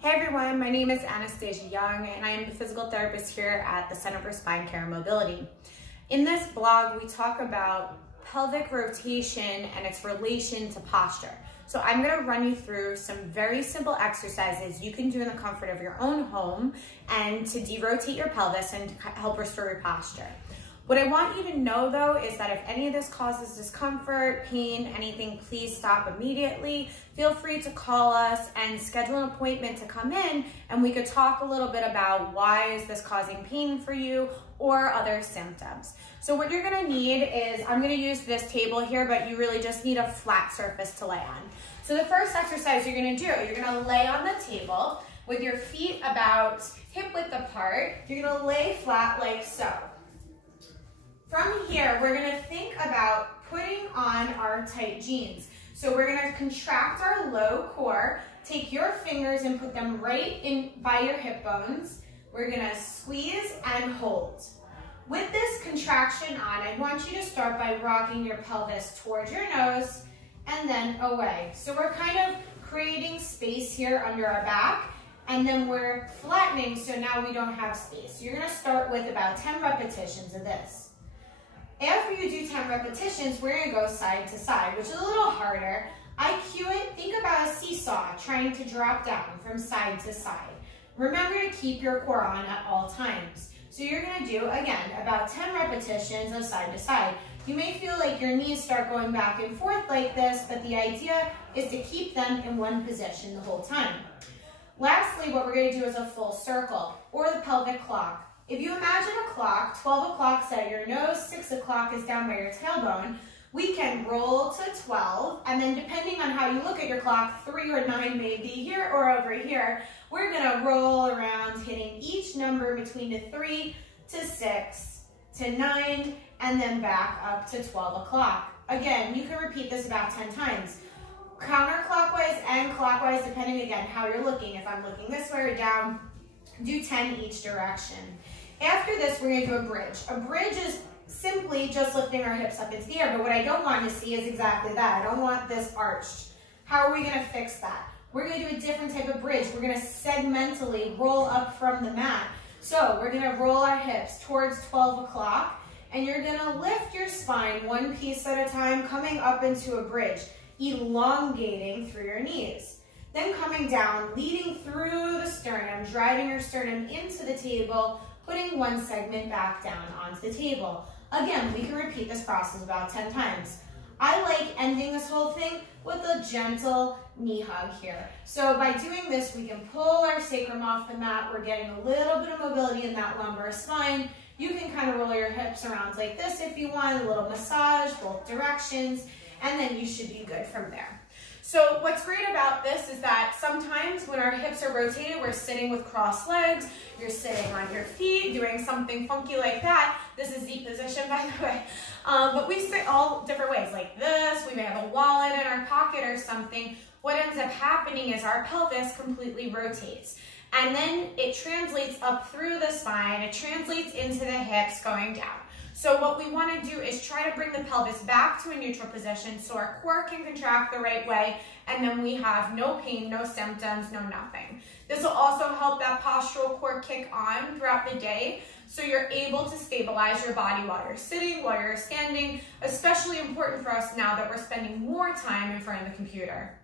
Hey everyone, my name is Anastasia Young and I am the physical therapist here at the Center for Spine Care and Mobility. In this blog, we talk about pelvic rotation and its relation to posture. So I'm going to run you through some very simple exercises you can do in the comfort of your own home and to derotate your pelvis and help restore your posture. What I want you to know though is that if any of this causes discomfort, pain, anything, please stop immediately. Feel free to call us and schedule an appointment to come in and we could talk a little bit about why is this causing pain for you or other symptoms. So what you're gonna need is, I'm gonna use this table here, but you really just need a flat surface to lay on. So the first exercise you're gonna do, you're gonna lay on the table with your feet about hip width apart. You're gonna lay flat like so. From here, we're gonna think about putting on our tight jeans. So we're gonna contract our low core, take your fingers and put them right in by your hip bones. We're gonna squeeze and hold. With this contraction on, I want you to start by rocking your pelvis towards your nose and then away. So we're kind of creating space here under our back and then we're flattening so now we don't have space. You're gonna start with about 10 repetitions of this. After you do 10 repetitions, we're gonna go side to side, which is a little harder. I cue it, think about a seesaw trying to drop down from side to side. Remember to keep your core on at all times. So you're gonna do, again, about 10 repetitions of side to side. You may feel like your knees start going back and forth like this, but the idea is to keep them in one position the whole time. Lastly, what we're gonna do is a full circle, or the pelvic clock. If you imagine a clock, 12 o'clock's at your nose, 6 o'clock is down by your tailbone, we can roll to 12, and then depending on how you look at your clock, 3 or 9 may be here or over here. We're gonna roll around, hitting each number between the 3 to 6 to 9, and then back up to 12 o'clock. Again, you can repeat this about 10 times. Counterclockwise and clockwise, depending again how you're looking. If I'm looking this way or down, do 10 each direction. After this, we're gonna do a bridge. A bridge is simply just lifting our hips up into the air, but what I don't want to see is exactly that. I don't want this arched. How are we gonna fix that? We're gonna do a different type of bridge. We're gonna segmentally roll up from the mat. So we're gonna roll our hips towards 12 o'clock, and you're gonna lift your spine one piece at a time, coming up into a bridge, elongating through your knees. Then coming down, leading through the sternum, driving your sternum into the table, putting one segment back down onto the table. Again, we can repeat this process about 10 times. I like ending this whole thing with a gentle knee hug here. So by doing this, we can pull our sacrum off the mat. We're getting a little bit of mobility in that lumbar spine. You can kind of roll your hips around like this if you want, a little massage, both directions, and then you should be good from there. So what's great about this is that sometimes when our hips are rotated, we're sitting with crossed legs, you're sitting on your feet, doing something funky like that. This is the position, by the way. But we sit all different ways, like this. We may have a wallet in our pocket or something. What ends up happening is our pelvis completely rotates. And then it translates up through the spine, it translates into the hips going down. So what we want to do is try to bring the pelvis back to a neutral position so our core can contract the right way and then we have no pain, no symptoms, no nothing. This will also help that postural core kick on throughout the day so you're able to stabilize your body while you're sitting, while you're standing, especially important for us now that we're spending more time in front of the computer.